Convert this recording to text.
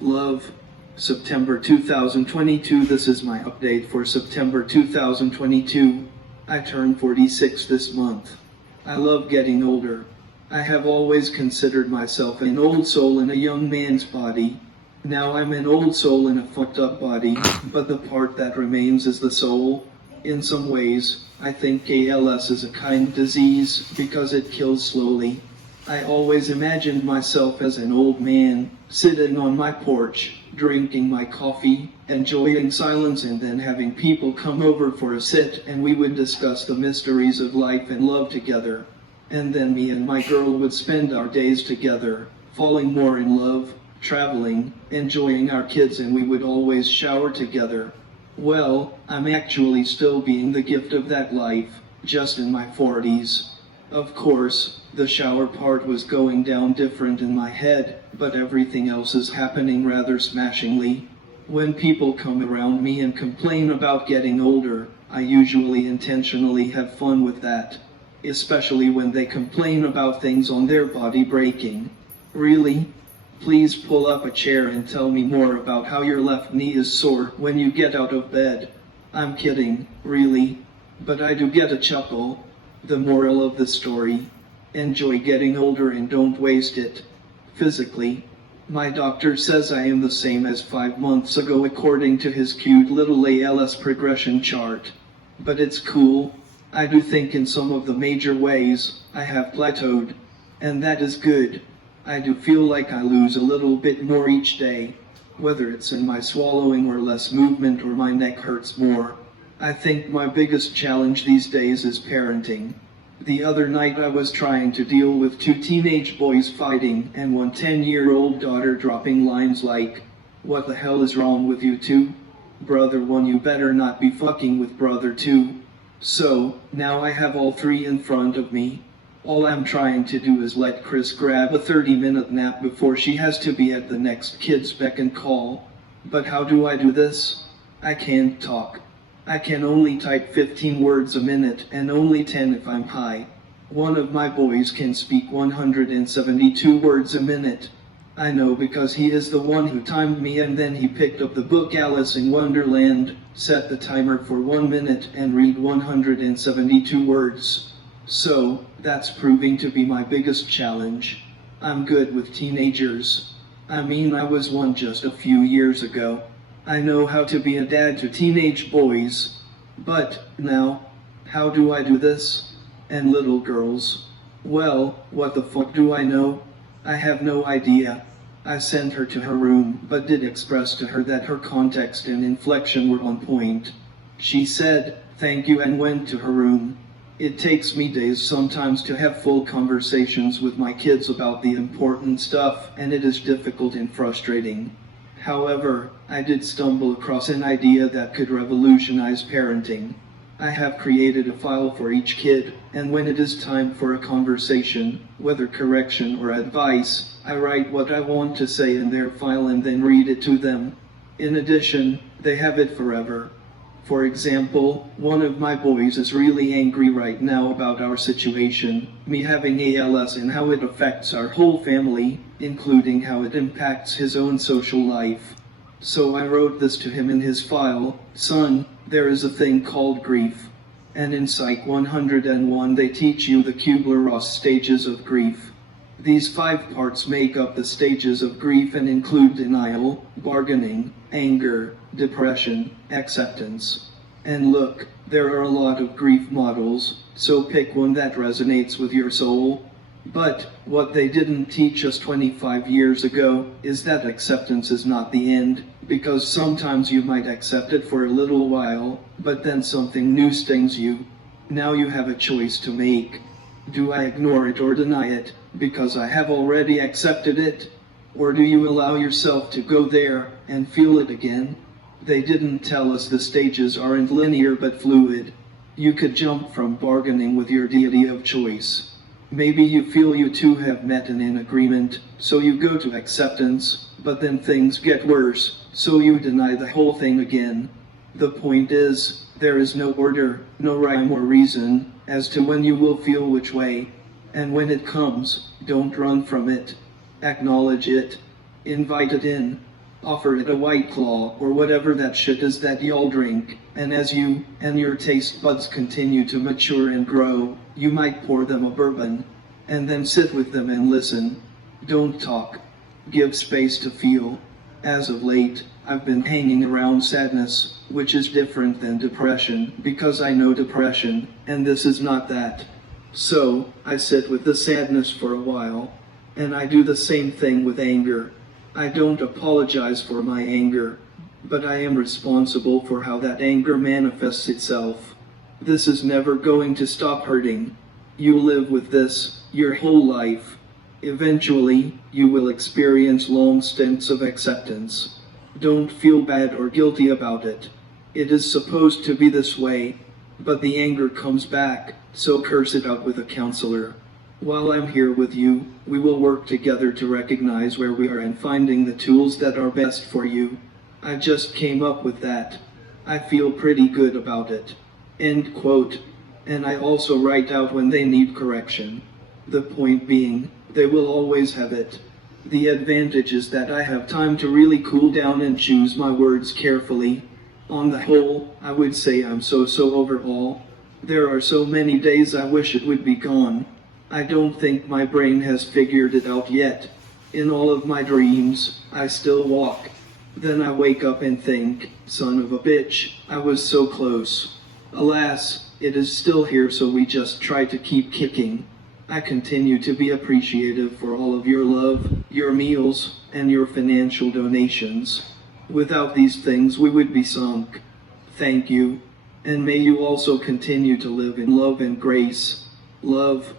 Love. September 2022. This is my update for September 2022. I turned 46 this month. I love getting older. I have always considered myself an old soul in a young man's body. Now I'm an old soul in a fucked up body, but the part that remains is the soul. In some ways, I think ALS is a kind of disease because it kills slowly. I always imagined myself as an old man, sitting on my porch, drinking my coffee, enjoying silence, and then having people come over for a sit and we would discuss the mysteries of life and love together. And then me and my girl would spend our days together, falling more in love, traveling, enjoying our kids, and we would always shower together. Well, I'm actually still being the gift of that life, just in my 40s. Of course, the shower part was going down different in my head, but everything else is happening rather smashingly. When people come around me and complain about getting older, I usually intentionally have fun with that. Especially when they complain about things on their body breaking. Really? Please pull up a chair and tell me more about how your left knee is sore when you get out of bed. I'm kidding, really. But I do get a chuckle. The moral of the story: enjoy getting older and don't waste it. Physically, my doctor says I am the same as 5 months ago according to his cute little ALS progression chart. But it's cool. I do think in some of the major ways, I have plateaued. And that is good. I do feel like I lose a little bit more each day, whether it's in my swallowing or less movement or my neck hurts more. I think my biggest challenge these days is parenting. The other night I was trying to deal with 2 teenage boys fighting and one 10-year-old daughter dropping lines like, "What the hell is wrong with you two? Brother 1, you better not be fucking with brother 2. So, now I have all 3 in front of me. All I'm trying to do is let Chris grab a 30-minute nap before she has to be at the next kid's beck and call. But how do I do this? I can't talk. I can only type 15 words a minute and only 10 if I'm high. One of my boys can speak 172 words a minute. I know because he is the one who timed me, and then he picked up the book Alice in Wonderland, set the timer for 1 minute and read 172 words. So, that's proving to be my biggest challenge. I'm good with teenagers. I mean, I was one just a few years ago. I know how to be a dad to teenage boys. But, now, how do I do this? And little girls? Well, what the fuck do I know? I have no idea. I sent her to her room, but did express to her that her context and inflection were on point. She said, "Thank you," and went to her room. It takes me days sometimes to have full conversations with my kids about the important stuff, and it is difficult and frustrating. However, I did stumble across an idea that could revolutionize parenting. I have created a file for each kid, and when it is time for a conversation, whether correction or advice, I write what I want to say in their file and then read it to them. In addition, they have it forever. For example, one of my boys is really angry right now about our situation, me having ALS, and how it affects our whole family, including how it impacts his own social life. So I wrote this to him in his file: "Son, there is a thing called grief. And in Psych 101 they teach you the Kubler-Ross stages of grief. These 5 parts make up the stages of grief and include denial, bargaining, anger, depression, acceptance. And look, there are a lot of grief models, so pick one that resonates with your soul. But what they didn't teach us 25 years ago is that acceptance is not the end, because sometimes you might accept it for a little while, but then something new stings you. Now you have a choice to make. Do I ignore it or deny it, because I have already accepted it? Or do you allow yourself to go there and feel it again? They didn't tell us the stages aren't linear but fluid. You could jump from bargaining with your deity of choice. Maybe you feel you two have met and in agreement, so you go to acceptance, but then things get worse, so you deny the whole thing again. The point is, there is no order, no rhyme or reason, as to when you will feel which way. And when it comes, don't run from it. Acknowledge it. Invite it in. Offer it a White Claw or whatever that shit is that y'all drink, and as you and your taste buds continue to mature and grow, you might pour them a bourbon, and then sit with them and listen. Don't talk. Give space to feel. As of late, I've been hanging around sadness, which is different than depression, because I know depression, and this is not that. So, I sit with the sadness for a while, and I do the same thing with anger. I don't apologize for my anger, but I am responsible for how that anger manifests itself. This is never going to stop hurting. You live with this your whole life. Eventually, you will experience long stints of acceptance. Don't feel bad or guilty about it. It is supposed to be this way, but the anger comes back, so curse it out with a counselor. While I'm here with you, we will work together to recognize where we are and finding the tools that are best for you. I just came up with that. I feel pretty good about it. End quote. And I also write out when they need correction. The point being, they will always have it. The advantage is that I have time to really cool down and choose my words carefully. On the whole, I would say I'm so overall. There are so many days I wish it would be gone. I don't think my brain has figured it out yet. In all of my dreams, I still walk. Then I wake up and think, son of a bitch, I was so close. Alas, it is still here, so we just try to keep kicking. I continue to be appreciative for all of your love, your meals, and your financial donations. Without these things, we would be sunk. Thank you. And may you also continue to live in love and grace. Love.